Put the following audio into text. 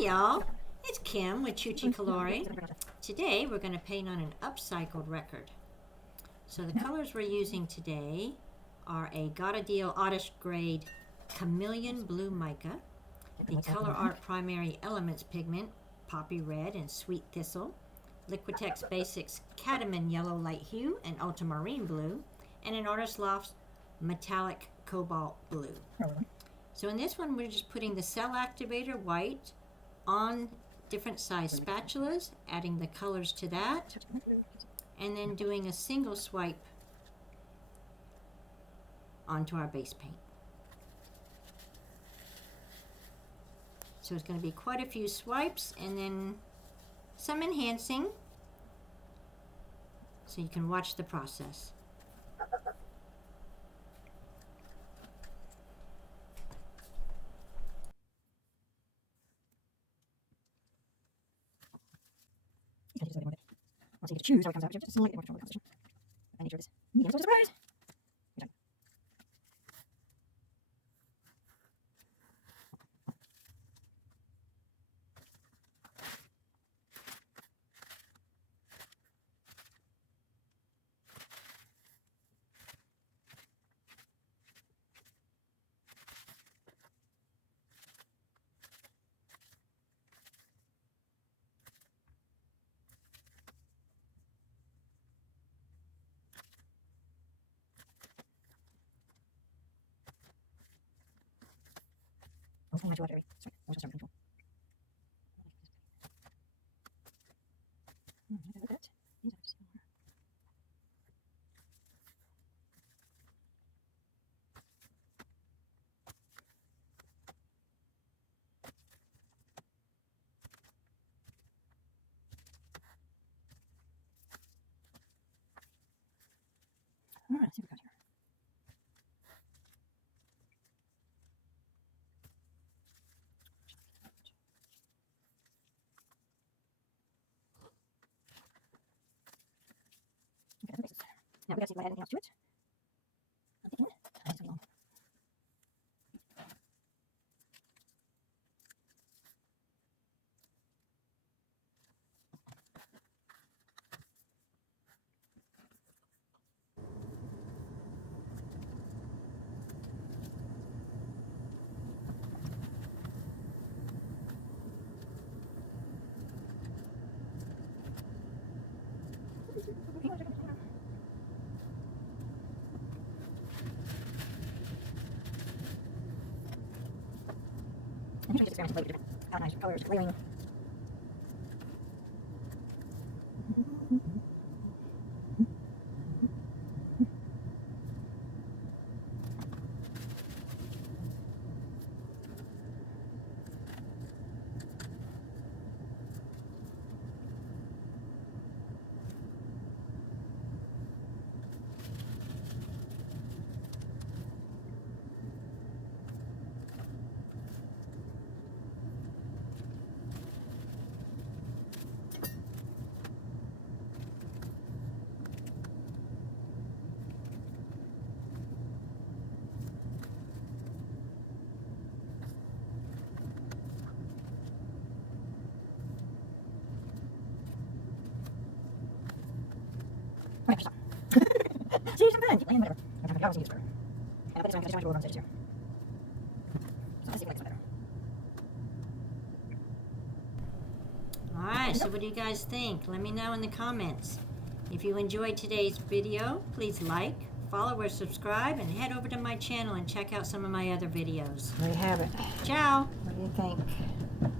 Hey y'all, it's Kim with Chuchi Colore. Today we're going to paint on an upcycled record. So the colors we're using today are a Gotideal Artist Grade Chameleon Blue Mica, the ColorArte Primary Elements Pigment, Poppy Red and Sweet Thistle, Liquitex Basics Cadmium Yellow Light Hue and Ultramarine Blue, and an Artist Loft Metallic Cobalt Blue. So in this one, we're just putting the cell activator white on different size spatulas, adding the colors to that, and then doing a single swipe onto our base paint. So it's going to be quite a few swipes and then some enhancing so you can watch the process. Once you get to choose how it comes out, just slightly more control of the composition. I need to this medium, so surprise! You're done. Hopefully not too watery. Sorry, I was just control. A bit. These are similar. Alright, let's see what we got here. Now we gotta see if I add anything else to it. I'm thinking it's so long. I'm usually just experimenting with different atomize colors, layering. Alright, stop. See, sometimes keep playing, whatever. I'm trying to see this better. And I'll put this on because I just want to go over on the edges here. So let's see if I like this one better. Alright, so what do you guys think? Let me know in the comments. If you enjoyed today's video, please like, follow or subscribe, and head over to my channel and check out some of my other videos. There you have it. Ciao! What do you think?